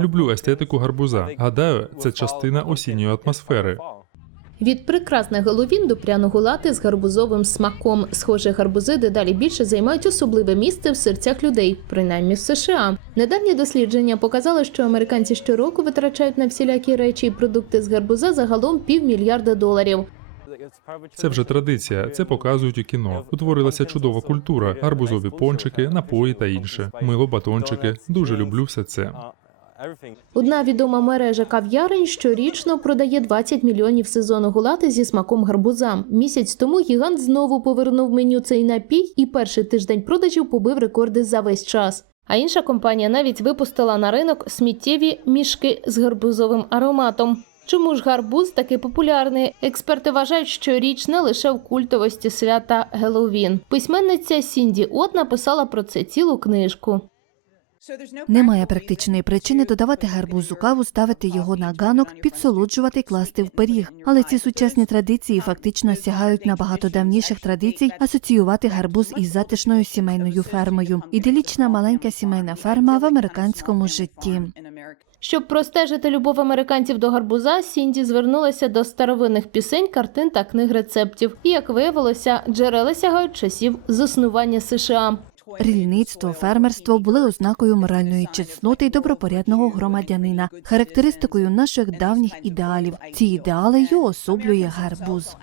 Люблю естетику гарбуза. Гадаю, це частина осінньої атмосфери. Від прекрасних головін до пряного лати з гарбузовим смаком. Схоже, гарбузи дедалі більше займають особливе місце в серцях людей, принаймні в США. Недавнє дослідження показало, що американці щороку витрачають на всілякі речі і продукти з гарбуза загалом півмільярда доларів. Це вже традиція. Це показують у кіно. Утворилася чудова культура, гарбузові пончики, напої та інше. Мило, батончики. Дуже люблю все це. Одна відома мережа кав'ярень щорічно продає 20 мільйонів сезонного лати зі смаком гарбуза. Місяць тому гігант знову повернув меню цей напій, і перший тиждень продажів побив рекорди за весь час. А інша компанія навіть випустила на ринок сміттєві мішки з гарбузовим ароматом. Чому ж гарбуз такий популярний? Експерти вважають, що річ не лише в культовості свята Геловін. Письменниця Сінді От написала про це цілу книжку. Немає практичної причини додавати гарбуз у каву, ставити його на ганок, підсолоджувати, класти в пиріг. Але ці сучасні традиції фактично сягають набагато давніших традицій асоціювати гарбуз із затишною сімейною фермою. Іделічна маленька сімейна ферма в американському житті. Щоб простежити любов американців до гарбуза, Сінді звернулася до старовинних пісень, картин та книг рецептів. І як виявилося, джерела сягають часів заснування США. Рільництво, фермерство були ознакою моральної чесноти й добропорядного громадянина, характеристикою наших давніх ідеалів. Ці ідеали й уособлює гарбуз.